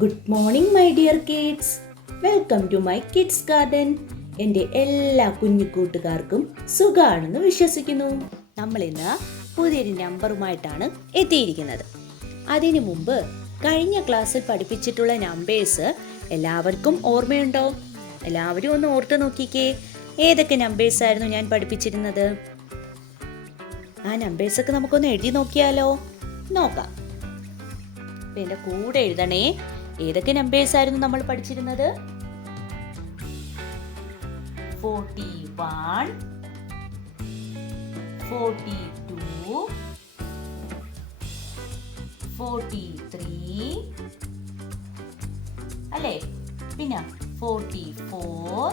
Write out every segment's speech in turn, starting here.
Good morning my dear kids. Welcome to my kids garden. എൻ്റെ എല്ലാ കുഞ്ഞു കൂട്ടുകാർക്കും സുഖാണെന്ന് വിശ്വസിക്കുന്നു. നമ്മളിന്ന് പുതിയൊരു നമ്പറുമായിട്ടാണ് എത്തിയിരിക്കുന്നത്. അതിനു മുമ്പ് കഴിഞ്ഞ ക്ലാസ്സിൽ പഠിപ്പിച്ചിട്ടുള്ള നമ്പേഴ്സ് എല്ലാവർക്കും ഓർമ്മയുണ്ടോ? എല്ലാവരും ഒന്ന് ഓർത്ത് നോക്കിക്കേ. ഏതൊക്കെ നമ്പേഴ്സായിരുന്നു ഞാൻ പഠിപ്പിച്ചിരുന്നത്? ആ നമ്പേഴ്സൊക്കെ നമുക്കൊന്ന് എഴുതി നോക്കിയാലോ? നോക്കാം. എൻ്റെ കൂടെ എഴുതണേ. ഏതൊക്കെ നമ്പേഴ്സ് ആയിരുന്നു നമ്മൾ പഠിച്ചിരുന്നത്? 41, 42, 43 അല്ലേ? പിന്നെ 44,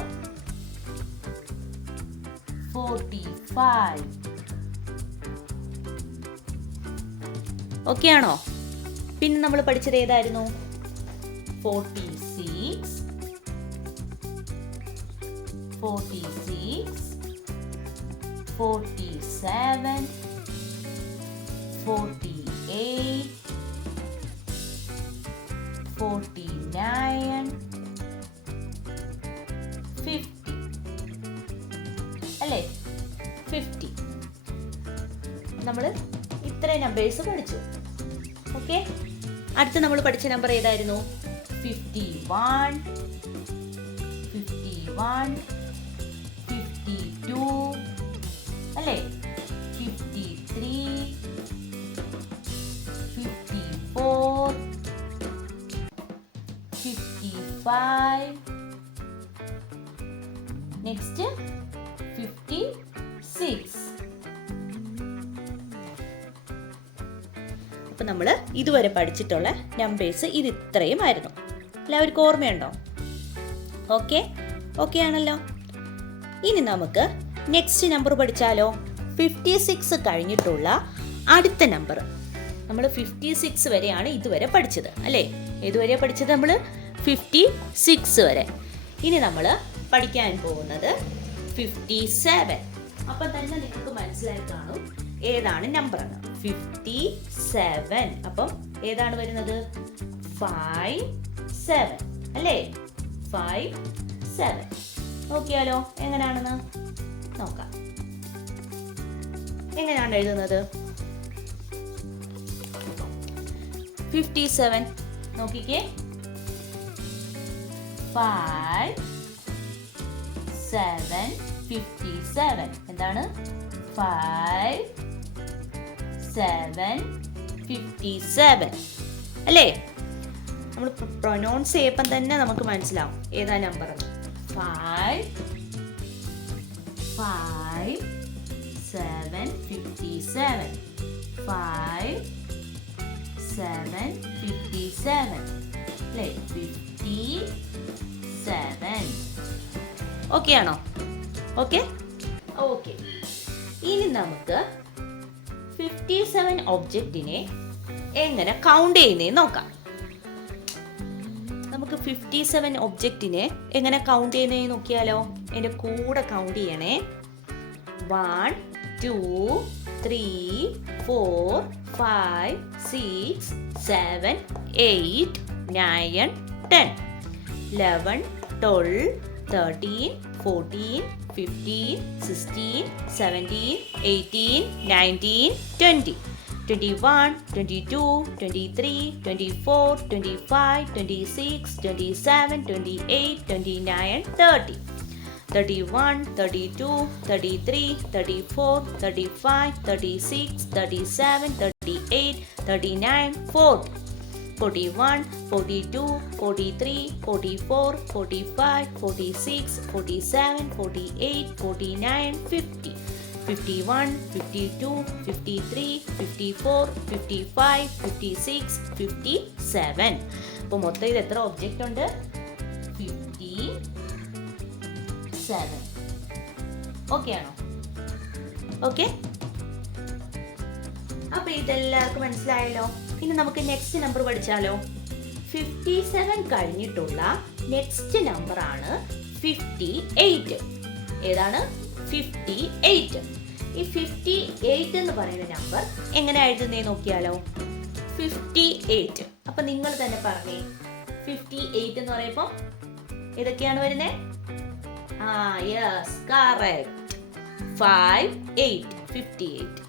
45. ഓക്കെ ആണോ? പിന്നെ നമ്മൾ പഠിച്ചത് ഏതായിരുന്നു? 46, 47, 48, 49, 50 അല്ലേ? 50. നമ്മൾ ഇത്രയും നമ്പേഴ്സ് പഠിച്ചു. ഓക്കെ, അടുത്ത് നമ്മൾ പഠിച്ച നമ്പർ ഏതായിരുന്നു? 51, 52 അല്ലേ? 53, 54, 55, നെക്സ്റ്റ് 56. അപ്പം നമ്മൾ ഇതുവരെ പഠിച്ചിട്ടുള്ള നമ്പേഴ്സ് ഇത് ഇത്രയും ആയിരുന്നു. എല്ലാവർക്കും ഓർമ്മയുണ്ടോ? ഓക്കെ ആണല്ലോ. ഇനി നമുക്ക് നെക്സ്റ്റ് നമ്പർ പഠിച്ചാലോ? 56 കഴിഞ്ഞിട്ടുള്ള അടുത്ത നമ്പർ. നമ്മൾ 56 വരെയാണ് ഇതുവരെ പഠിച്ചത് അല്ലേ? ഏതുവരെ പഠിച്ചത് നമ്മൾ? 56 വരെ. ഇനി നമ്മൾ പഠിക്കാൻ പോകുന്നത് 57. അപ്പം തന്നെ നിങ്ങൾക്ക് മനസ്സിലായി കാണും ഏതാണ് നമ്പർ എന്ന്. 57. അപ്പം ഏതാണ് വരുന്നത്? 5, 7 അല്ലേ? 5, 7. നോക്കിയാലോ എങ്ങനെയാണെന്ന് നോക്കാം. എങ്ങനെയാണ് എഴുതുന്നത്? 57 നോക്കിക്കേ. 5, 7, 57. എന്താണ്? 5, 7, 57 അല്ലേ? നമ്മൾ പ്രൊനൗൺസ് ചെയ്യുമ്പം തന്നെ നമുക്ക് മനസ്സിലാവും ഏതാ നമ്പർ. 5, 7, 57. 5, 7, 57 അല്ലേ? 57. ഓക്കെ ആണോ? ഓക്കെ. ഇനി നമുക്ക് 57 ഒബ്ജക്റ്റിനെ എങ്ങനെ കൗണ്ട് ചെയ്യുന്നേ നോക്കാം. നമുക്ക് 57 ഒബ്ജക്റ്റിനെ എങ്ങനെ കൗണ്ട് ചെയ്യുന്നേ നോക്കിയാലോ? എൻ്റെ കൂടെ കൗണ്ട് ചെയ്യണേ. 1, 2, 3, 4, 5, 6, 7, 8, 9, 10, 11, 12, 13, 14, 15, 16, 17, 18, 19, 20, 21, 22, 23, 24, 25, 26, 27, 28, 29, 30, 31, 32, 33, 34, 35, 36, 37, 38, 39, 40, 41, 42, 43, 44, 45, 46, 47, 48, 49, 50, 51, 52, 53, 54, 55, 56, 57. അപ്പോൾ മൊത്തം ഇത് എത്ര ഒബ്ജക്റ്റ് ഉണ്ട്? 57. ഓക്കെ ആണോ? ഓക്കെ. അപ്പോൾ ഇതെല്ലാവർക്കും മനസ്സിലായല്ലോ. ഇനി നമുക്ക് നെക്സ്റ്റ് നമ്പർ പഠിച്ചാലോ? 57 കഴിഞ്ഞിട്ടുള്ള നെക്സ്റ്റ് നമ്പർ ആണ് 58. ഏതാണ്? 58. ഈ 58 എന്ന് പറയുന്ന നമ്പർ എങ്ങനെ എഴുതുന്നേ നോക്കിയാലോ? 58. അപ്പൊ നിങ്ങൾ തന്നെ പറഞ്ഞേ, 58 എന്ന് പറയുമ്പോൾ ഏതൊക്കെയാണ് വരുന്നത്? Yes, correct. 5 8 58.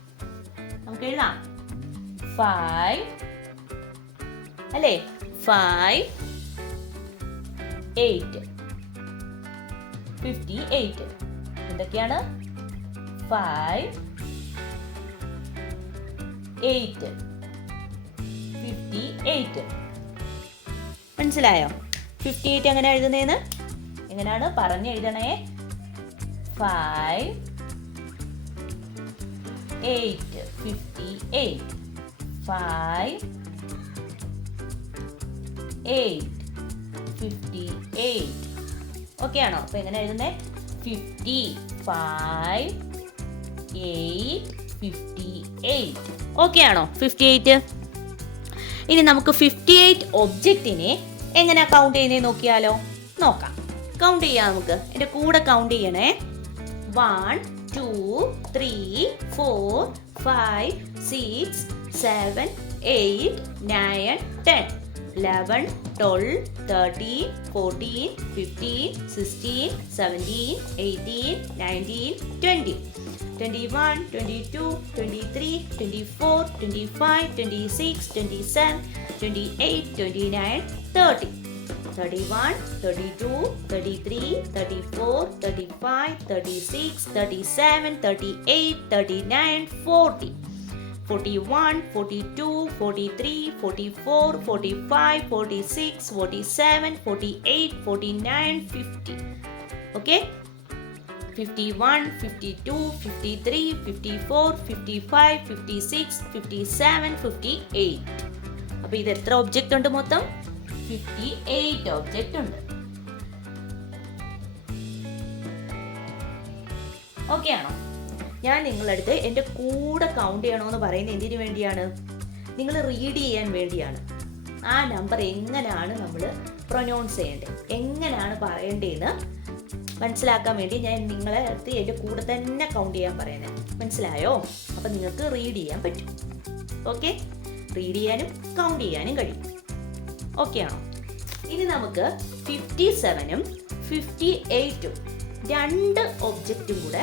നമുക്ക് എഴുതാം 5 അല്ലേ, 5 8 58. എന്തൊക്കെയാണ്? 5 8 58. മനസ്സിലായോ? 58 എങ്ങനെ എഴുതുന്നതെന്ന്? എങ്ങനെയാണ് പറഞ്ഞ് എഴുതണേ? 5 8 58. 5 8 58. ഓക്കെ ആണോ? അപ്പൊ എങ്ങനെ എഴുതുന്നേ? 55 8 58. ഓക്കെ ആണോ? 58. ഇനി നമുക്ക് 58 ഒബ്ജക്റ്റിനെ എങ്ങനെ കൗണ്ട് ചെയ്യുന്നേ നോക്കിയാലോ? നോക്കാം. കൗണ്ട് ചെയ്യാം നമുക്ക്. എൻ്റെ കൂടെ കൗണ്ട് ചെയ്യണേ. 1 2 3 4 5 6 7 8 9 10 11 12 13 14 15 16 17 18 19 20 21 22 23 24 25 26 27 28 29 30 31 32 33 34 35 36 37 38 39 40 41 42 43 44 45 46 47 48 49 50. Okay, 51 52 53 54 55 56 57 58. അപ്പോൾ ഇത് എത്ര ഒബ്ജക്റ്റ് ഉണ്ട് മൊത്തം? 58 ഒബ്ജക്റ്റ് ഉണ്ട്. ഓക്കെ ആണോ? ഞാൻ നിങ്ങളടുത്ത് എൻ്റെ കൂടെ കൗണ്ട് ചെയ്യണമെന്ന് പറയുന്നത് എന്തിനു വേണ്ടിയാണ്? നിങ്ങൾ റീഡ് ചെയ്യാൻ വേണ്ടിയാണ്. ആ നമ്പർ എങ്ങനെയാണ് നമ്മൾ പ്രൊനൗൺസ് ചെയ്യേണ്ടത്, എങ്ങനെയാണ് പറയേണ്ടതെന്ന് മനസ്സിലാക്കാൻ വേണ്ടി ഞാൻ നിങ്ങളെ അടുത്ത് എൻ്റെ കൂടെ തന്നെ കൗണ്ട് ചെയ്യാൻ പറയുന്നത്. മനസ്സിലായോ? അപ്പം നിങ്ങൾക്ക് റീഡ് ചെയ്യാൻ പറ്റും. ഓക്കെ, റീഡ് ചെയ്യാനും കൗണ്ട് ചെയ്യാനും കഴിയും. ഓക്കെ ആണോ? ഇനി നമുക്ക് 57ഉം 58ഉം രണ്ട് ഒബ്ജക്റ്റും കൂടെ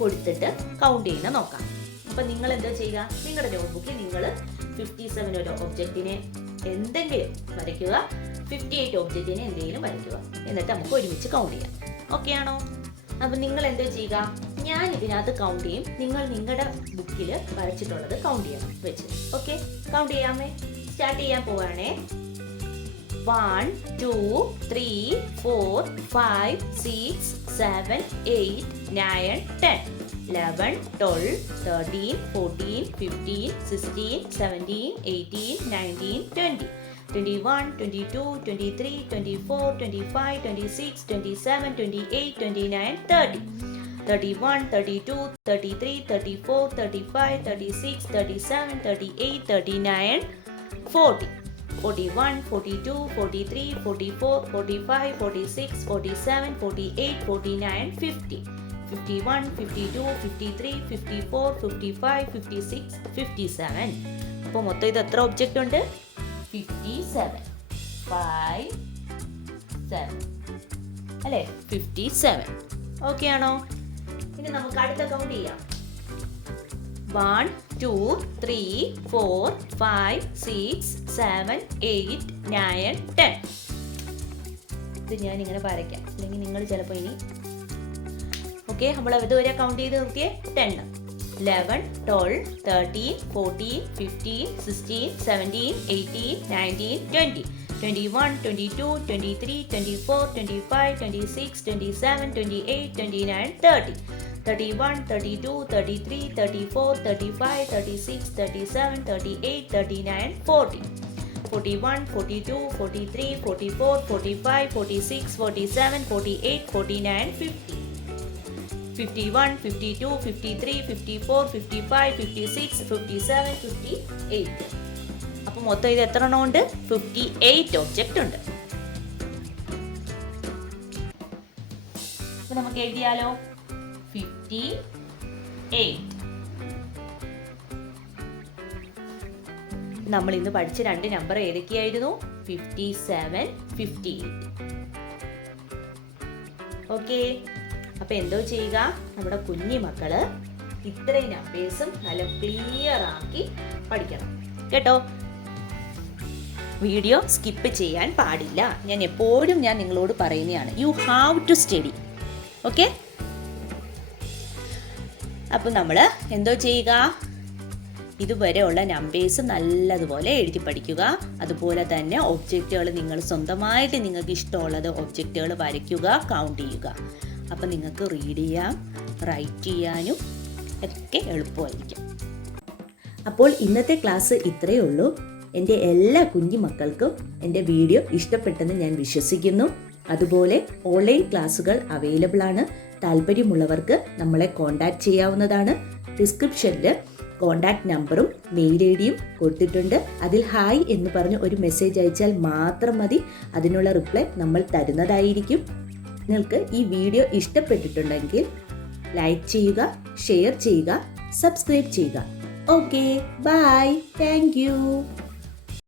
കൊടുത്തിട്ട് കൗണ്ട് ചെയ്യുന്ന നോക്കാം. അപ്പം നിങ്ങൾ എന്താ ചെയ്യുക? നിങ്ങളുടെ നോട്ട്ബുക്കിൽ നിങ്ങൾ 57 ഒരു ഒബ്ജക്റ്റിനെ എന്തെങ്കിലും വരയ്ക്കുക, 58 ഒബ്ജക്റ്റിനെ എന്തെങ്കിലും വരയ്ക്കുക. എന്നിട്ട് നമുക്ക് ഒരുമിച്ച് കൗണ്ട് ചെയ്യാം. ഓക്കെ ആണോ? അപ്പം നിങ്ങൾ എന്താ ചെയ്യുക? ഞാൻ ഇതിനകത്ത് കൗണ്ട് ചെയ്യും, നിങ്ങൾ നിങ്ങളുടെ ബുക്കിൽ വരച്ചിട്ടുള്ളത് കൗണ്ട് ചെയ്യണം വെച്ച്. Okay, count ചെയ്യാമേ? സ്റ്റാർട്ട് ചെയ്യാൻ പോവാണേ. 1 2 3 4 5 6 7 8 9 10 11 12 13 14 15 16 17 18 19 20 21 22 23 24 25 26 27 28 29 30 31 32 33 34 35 36 37 38 39 40 41 42 43 44 45 46 47 48 49 50 51 52 53 54 55 56 57. അപ്പോൾ മൊത്തം ഇത് എത്ര ഒബ്ജക്റ്റ് ഉണ്ട്? 57. 5 7 അല്ലേ? 57. ഓക്കെ ആണോ? ഇനി നമുക്ക് അടുത്ത കൗണ്ട് ചെയ്യാം. 1 2 3 4 5 6 7 8 9 10. ഇത് ഞാൻ ഇങ്ങനെ വരയ്ക്കാം, അല്ലെങ്കിൽ നിങ്ങൾ ചിലപ്പോൾ ഇനി ഓക്കെ നമ്മൾ ഇതുവരെ കൗണ്ട് ചെയ്ത് നോക്കിയേ. 10 11 12 13 14 15 16 17 18 19 20 21 22 23 24 25 26 27 28 29 30 31 32 33 34 35 36 37 38 39 40 41 42 43 44 45 46 47 48 49 50 51 52 53 54 55 56 57 58. അപ്പോൾ മൊത്തം ഇത് എത്ര എണ്ണം ഉണ്ട്? 58 ഒബ്ജക്റ്റ് ഉണ്ട്. അപ്പോൾ നമുക്ക് എഴുതിയാലോ? 58. നമ്മൾ ഇന്ന് പഠിച്ച രണ്ട് നമ്പർ ഏതൊക്കെയായിരുന്നു? 57, 58. ഓക്കെ, അപ്പോൾ എന്തോ ചെയ്യുക, നമ്മുടെ കുഞ്ഞു മക്കള് ഇത്രയും നമ്പേഴ്സും നല്ല ക്ലിയർ ആക്കി പഠിക്കണം കേട്ടോ. വീഡിയോ സ്കിപ്പ് ചെയ്യാൻ പാടില്ല. ഞാൻ എപ്പോഴും നിങ്ങളോട് പറയുന്നതാണ്, you have to study. Okay, അപ്പോൾ നമ്മൾ എന്തോ ചെയ്യുക, ഇതുവരെയുള്ള നമ്പേഴ്സ് നല്ലതുപോലെ എഴുതി പഠിക്കുക. അതുപോലെ തന്നെ ഒബ്ജക്റ്റുകൾ നിങ്ങൾ സ്വന്തമായിട്ട് നിങ്ങൾക്ക് ഇഷ്ടമുള്ളത് ഒബ്ജക്റ്റുകൾ വരയ്ക്കുക, കൗണ്ട് ചെയ്യുക. അപ്പം നിങ്ങൾക്ക് റീഡ് ചെയ്യാം, റൈറ്റ് ചെയ്യാനും ഒക്കെ എളുപ്പമായിരിക്കും. അപ്പോൾ ഇന്നത്തെ ക്ലാസ് ഇത്രയേ ഉള്ളൂ. എൻ്റെ എല്ലാ കുഞ്ഞു മക്കൾക്കും എൻ്റെ വീഡിയോ ഇഷ്ടപ്പെട്ടെന്ന് ഞാൻ വിശ്വസിക്കുന്നു. അതുപോലെ ഓൺലൈൻ ക്ലാസ്സുകൾ അവൈലബിൾ ആണ്. താല്പര്യമുള്ളവർക്ക് നമ്മളെ കോൺടാക്റ്റ് ചെയ്യാവുന്നതാണ്. ഡിസ്ക്രിപ്ഷനിൽ കോൺടാക്റ്റ് നമ്പറും മെയിൽ ഐ ഡിയും കൊടുത്തിട്ടുണ്ട്. അതിൽ ഹായ് എന്ന് പറഞ്ഞ് ഒരു മെസ്സേജ് അയച്ചാൽ മാത്രം മതി. അതിനുള്ള റിപ്ലൈ നമ്മൾ തരുന്നതായിരിക്കും. നിങ്ങൾക്ക് ഈ വീഡിയോ ഇഷ്ടപ്പെട്ടിട്ടുണ്ടെങ്കിൽ ലൈക്ക് ചെയ്യുക, ഷെയർ ചെയ്യുക, സബ്സ്ക്രൈബ് ചെയ്യുക. Okay, bye, thank U.